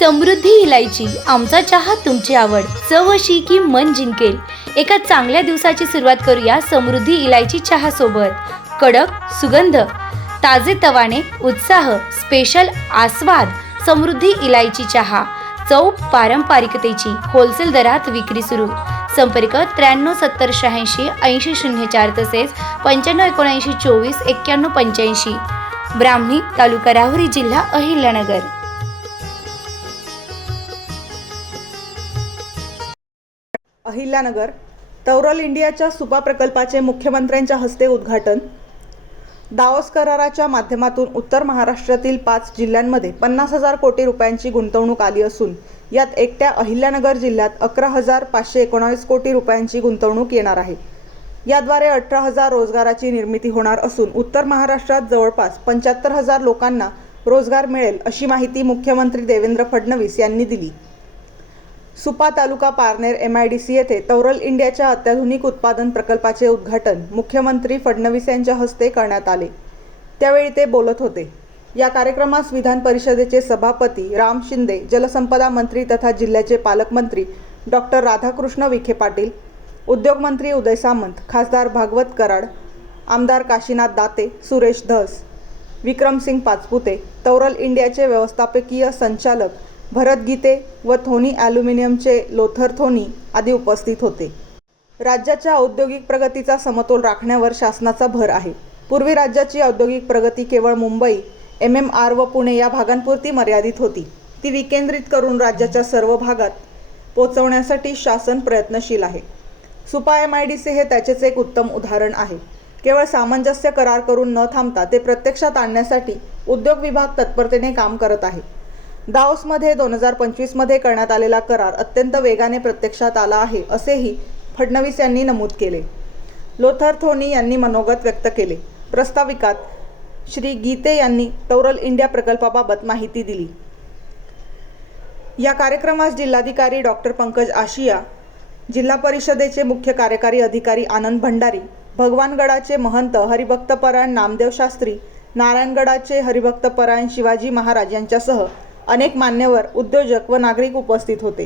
समृद्धी इलायची, आमचा चहा तुमची आवड, चव अशी की मन जिंकेल। एका चांगल्या दिवसाची सुरुवात करूया समृद्धी इलायची चहा सोबत। कडक सुगंध, ताजे तवाने, उत्साह, स्पेशल आस्वाद। समृद्धी इलायची चहा, चव पारंपरिकतेची, होलसेल दरात विक्री सुरू। संपर्क 93 70 86 80 04 तसेच 95 79 24 91 85। ब्राह्मणी, तालुका राहुरी, जिल्हा अहिल्यानगर। अहिल्यानगर तौरल इंडियाच्या सुपा प्रकल्पाचे मुख्यमंत्र्यांच्या हस्ते उद्घाटन। दावोस कराराच्या माध्यमातून उत्तर महाराष्ट्रातील 5 जिल्ह्यांमध्ये 50,000 कोटी रुपयांची गुंतवणूक आली असून यात एकट्या अहिल्यानगर जिल्ह्यात 11,519 कोटी रुपयांची गुंतवणूक येणार आहे। याद्वारे 18,000 रोजगाराची निर्मिती होणार असून उत्तर महाराष्ट्रात जवळपास 75,000 लोकांना रोजगार मिळेल अशी माहिती मुख्यमंत्री देवेंद्र फडणवीस यांनी दिली। सुपा तालुका पारनेर MIDC येथे तौरल इंडियाच्या अत्याधुनिक उत्पादन प्रकल्पाचे उद्घाटन मुख्यमंत्री फडणवीस यांच्या हस्ते करण्यात आले। त्यावेळी ते बोलत होते। या कार्यक्रमास विधान परिषदेचे सभापती राम शिंदे, जलसंपदा मंत्री तथा जिल्ह्याचे पालकमंत्री डॉक्टर राधाकृष्ण विखे पाटील, उद्योगमंत्री उदय सामंत, खासदार भागवत कराड, आमदार काशीनाथ दाते, सुरेश धस, विक्रमसिंग पाचपुते, तौरल इंडियाचे व्यवस्थापकीय संचालक भरत गीते व थोनी ॲल्युमिनियमचे लोथर थोनी आदी उपस्थित होते। राज्याच्या औद्योगिक प्रगतीचा समतोल राखण्यावर शासनाचा भर आहे। पूर्वी राज्याची औद्योगिक प्रगती केवळ मुंबई, MMR व पुणे या भागांपुरती मर्यादित होती। ती विकेंद्रित करून राज्याच्या सर्व भागात पोहोचवण्यासाठी शासन प्रयत्नशील आहे। सुपा MIDC हे त्याचेच एक उत्तम उदाहरण आहे। केवळ सामंजस्य करार करून न थांबता ते प्रत्यक्षात आणण्यासाठी उद्योग विभाग तत्परतेने काम करत आहे। दावोसमध्ये 2025 मध्ये करण्यात आलेला करार अत्यंत वेगाने प्रत्यक्षात आला आहे असेही फडणवीस यांनी नमूद केले। लोथर थोनी यांनी मनोगत व्यक्त केले। प्रस्ताविकात श्री गीते यांनी तौरल इंडिया प्रकल्पाबाबत माहिती दिली। या कार्यक्रमास जिल्हाधिकारी डॉक्टर पंकज आशिया, जिल्हा परिषदेचे मुख्य कार्यकारी अधिकारी आनंद भंडारी, भगवानगडाचे महंत हरिभक्तपरायण नामदेव शास्त्री, नारायणगडाचे हरिभक्तपरायण शिवाजी महाराज यांच्यासह अनेक मान्यवर, उद्योजक व नागरिक उपस्थित होते।